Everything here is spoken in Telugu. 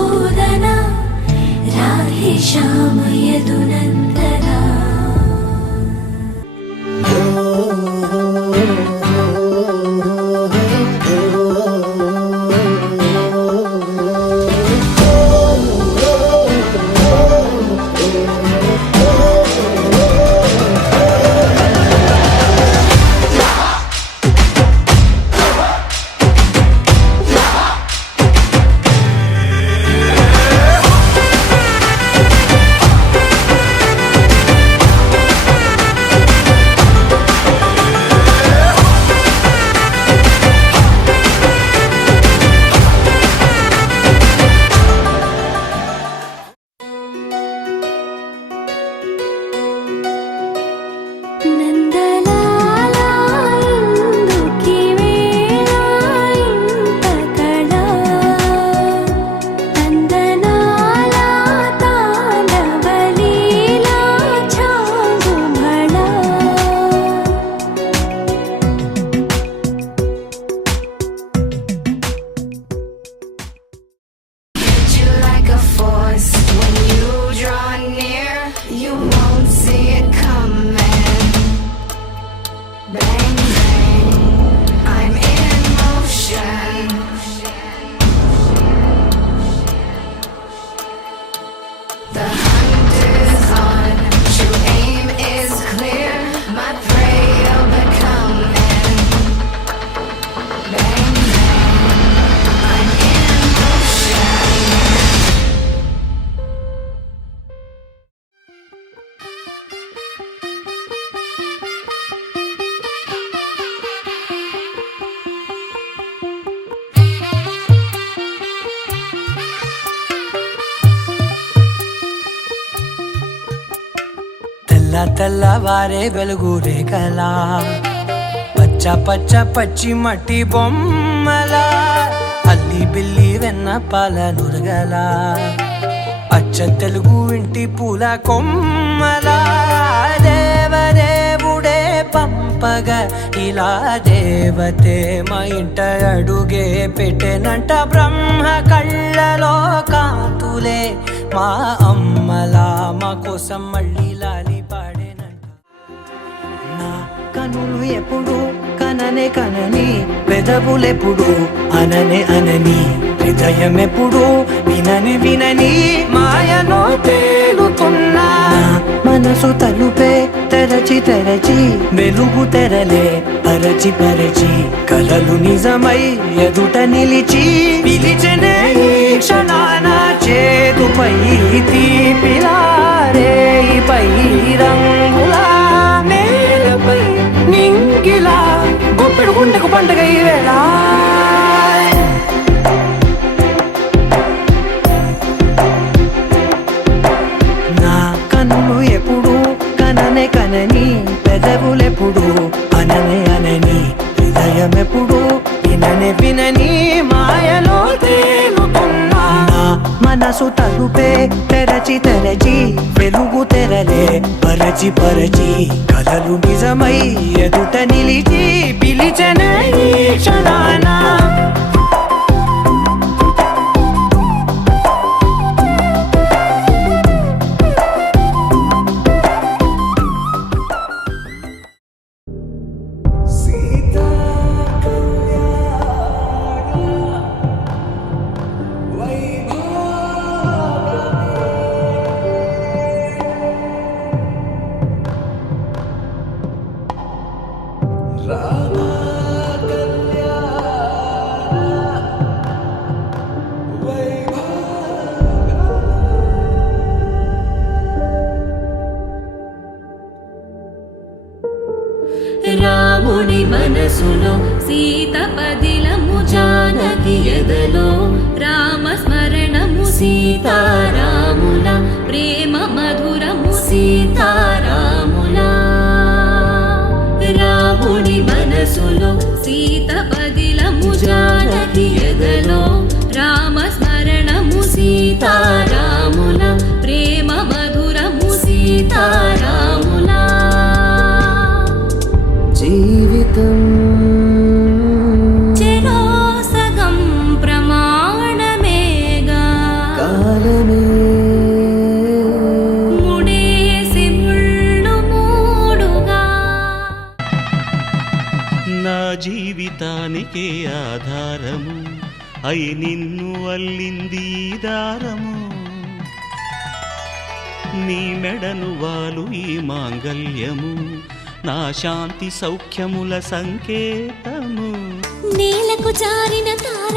मधुसूदन राधे श्याम यदुनन्दना। తెల్లవారే వెలుగు రేఖలా పచ్చ పచ్చ పచ్చి మట్టి బొమ్మలా అల్లి బిల్లి వెన్న పాల నురగలా అచ్చ తెలుగు ఇంటి పూల కొమ్మలా దేవదేవుడే పంపగా ఇలా దేవతే మా ఇంట అడుగే పెట్టెనంట బ్రహ్మ కళ్ళలో కాంతులే మా అమ్మలా మా కోసం మళ్ళీ లాలి పాడేనంట. నా కనులు ఎప్పుడు కననే కనని పెదవులెప్పుడు అననే అనని హృదయం ఎప్పుడు వినని వినని మాయలో తేలుతున్నా మనసు తలుపే తెరచి తెరచి వెలుగు తెరలే పరచి పరచి కలలు నిజమై ఎదుట నిలిచి పిలిచెనే ఈ క్షణాన చేతుపై తీపిలారే పై రంగులా నేలపై నింగిలా గుప్పెడు గుండెకు పండుగ ఈ వేళ. నా కన్ను ఎప్పుడు కననే కనని పెదవులెప్పుడు అననే అనని హృదయం ఎప్పుడు విననే వినని మాయలో తేలుతున్నా మనసు తలుపే తెరచి తెరచి వెలుగు తెరలే పరచి పరచి కలలు నిజమై ఎదుట నిలిచి పిలిచెనే ఈ క్షణాన. రాముని మనసులో సీత పదిలము జానకి ఎదలో రామ స్మరణము సీతారాముల ప్రేమ మధురము సీతారాముల. రాముని మనసులో సీత పదిలము జానకి ఎదలో రామ స్మరణము సీతారాముల ప్రేమ మధురము సీతారాముల. జీవితం చెరో సగం ప్రమాణమేగా అయి నిన్ను అల్లింది ఈ దారము నీ మెడను వాలు ఈ మాంగల్యము నా శాంతి సౌఖ్యముల సంకేతము నేలకు జారిన తార